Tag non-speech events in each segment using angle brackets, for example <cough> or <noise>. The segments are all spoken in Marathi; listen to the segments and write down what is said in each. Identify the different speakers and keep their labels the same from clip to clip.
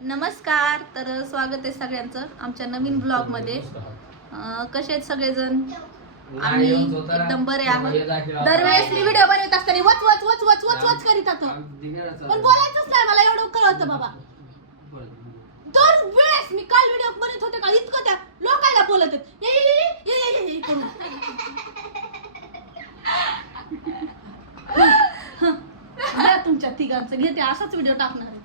Speaker 1: नमस्कार तर स्वागत आहे सगळ्यांचं आमच्या नवीन ब्लॉगमध्ये अं, कसे आहेत सगळेजण आम्ही एकदम बरे आहोत दरवेळेस मी व्हिडिओ बनवत असताना वच वच वच वच वच वच करीत होतो पण बोलायचंच नाही मला एवढं कळतं बाबा दर वेळेस मी काल व्हिडिओ बनवत होते का इतकं त्या लोकांना बोलत तुमच्या तिघांचं घेते असाच व्हिडिओ टाकणार.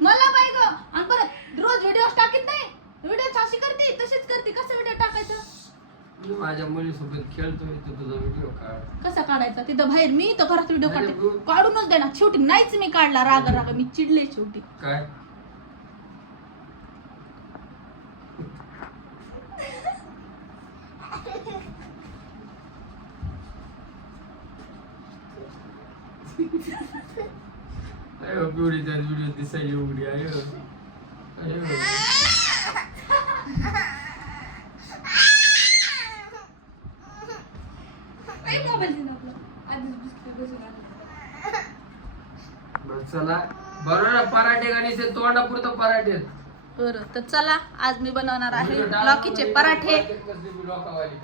Speaker 1: मला पाहिजे ग आणि परत रोज व्हिडिओ टाकीत नाही. व्हिडिओ अशी करते तशीच करते. कसं व्हिडिओ टाकायचं?
Speaker 2: मी माझ्या मुलीसोबत खेळतोय तर तुझा व्हिडिओ काढ.
Speaker 1: कसा काढायचा? तिथं बाहेर मी तर घरात व्हिडिओ
Speaker 2: अरे
Speaker 1: काढते. काढूनच देणार. शेवटी नाहीच मी काढला राग राग. मी चिडले शेवटी.
Speaker 2: काय? <laughs> त्या व्हिडिओ दिसायची एवढी चला बरोबर पराठे गाणीचे तोंडापुरतं पराठे.
Speaker 1: बरं तर चला आज मी बनवणार आहे लॉकीचे पराठे.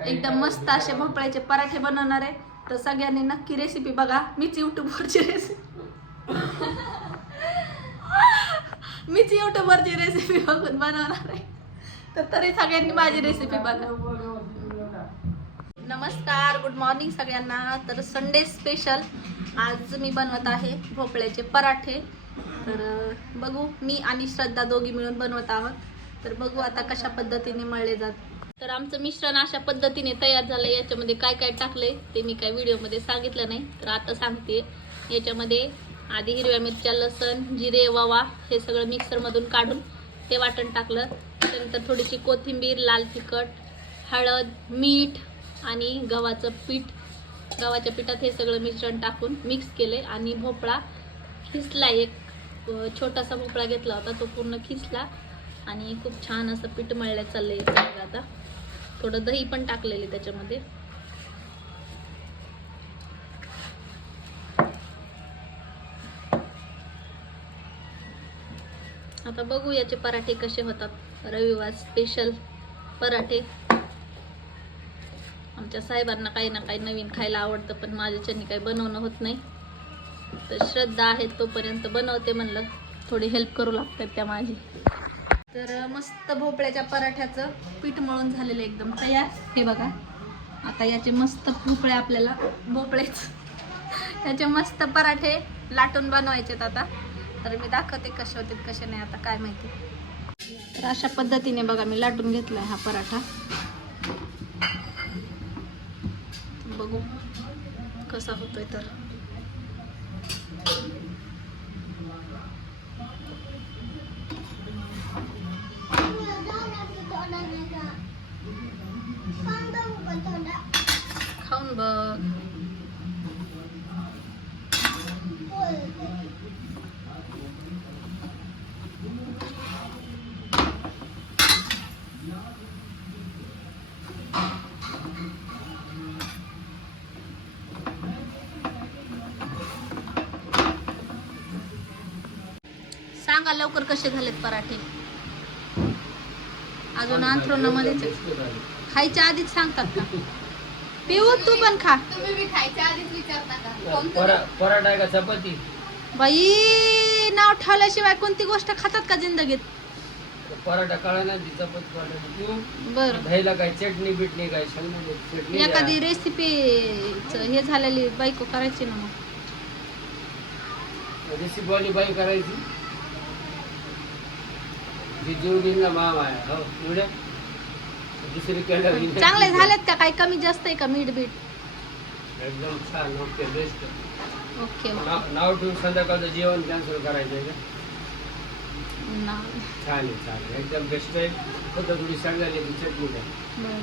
Speaker 1: एकदम मस्त. असे भोपळ्याचे पराठे बनवणार आहे. तर सगळ्यांनी नक्की रेसिपी बघा. मीच युट्यूबवरची रेसिपी मीच युट्यूबवरची रेसिपी बघून बनवणार आहे. तर तरी सगळ्यांनी माझी रेसिपी बघा नमस्कार गुड मॉर्निंग सगळ्यांना. तर संडे स्पेशल आज मी बनवत आहे भोपळ्याचे पराठे. तर बघू मी आणि श्रद्धा दोघी मिळून बनवत आहोत. तर बघू आता कशा पद्धतीने मळले जात. तर आमचं मिश्रण अशा पद्धतीने तयार झालं याच्यामध्ये काय काय टाकलंय ते मी काय व्हिडिओमध्ये सांगितलं नाही. तर आता सांगते. याच्यामध्ये आधी हिरव्या मिरच्या लसण जिरे ववा हे सगळं मिक्सरमधून काढून ते वाटण टाकलं. त्यानंतर थोडीशी कोथिंबीर लाल तिखट हळद मीठ आणि गव्हाचं पीठ. गव्हाच्या पिठात हे सगळं मिश्रण टाकून मिक्स केले आणि भोपळा खिसला. एक छोटासा भोपळा घेतला होता तो पूर्ण खिसला आणि खूप छान असं पीठ मळल्या आहे आता. थोडं दही पण टाकलेले त्याच्यामध्ये. आता बघू याचे पराठे कसे होतात. रविवार स्पेशल पराठे. आमच्या साहेबांना काही ना काही नवीन खायला आवडतं पण माझ्याच्यानी काही बनवणं होत नाही. तर श्रद्धा आहे तोपर्यंत बनवते म्हणलं. थोडी हेल्प करू लागतात त्या माझी. तर मस्त भोपळ्याच्या पराठ्याचं पीठ मळून झालेलं एकदम तयार. हे बघा. आता याचे मस्त भोपळे आपल्याला भोपळेच. याचे मस्त पराठे लाटून बनवायचेत आता. तर मी दाखवते कसे होते कसे नाही आता काय माहिती. तर अशा पद्धतीने बघा मी लाटून घेतलाय हा पराठा. बघू कसा होतोय तर. खाऊन बघ. सांगा लवकर कसे झालेत पराठे? अजून अंथरुणामध्येच. खायच्या आधीच सांगतात का? पिऊ तू पण खा.
Speaker 2: पराठा आहे का? चपाती?
Speaker 1: बाई नाव ठेवल्याशिवाय कोणती गोष्ट खातात का जिंदगीत?
Speaker 2: पराठा काळा नाही चपाती पराठा
Speaker 1: बर.
Speaker 2: दहीला काय चटणी बिटणी काय चटणी
Speaker 1: एखादी. रेसिपी हे झालेली बायको करायची ना मग?
Speaker 2: रेसिपी वाली बाई करायची? जी जोडीला माम आहे. हो एवढ्या दुसरी केलं
Speaker 1: चांगले झालेत का? काही कमी जास्त आहे का मीठ बीट
Speaker 2: एकदम छान ओके बेस्ट
Speaker 1: ओके.
Speaker 2: नाव नाव ठेवून संध्याकाळचं जेवण कॅन्सल करायचं आहे का?
Speaker 1: ना
Speaker 2: छान आहे छान आहे एकदम बेस्ट आहे फक्त थोडी शेंगदाण्याची चटणी द्या.
Speaker 1: बर.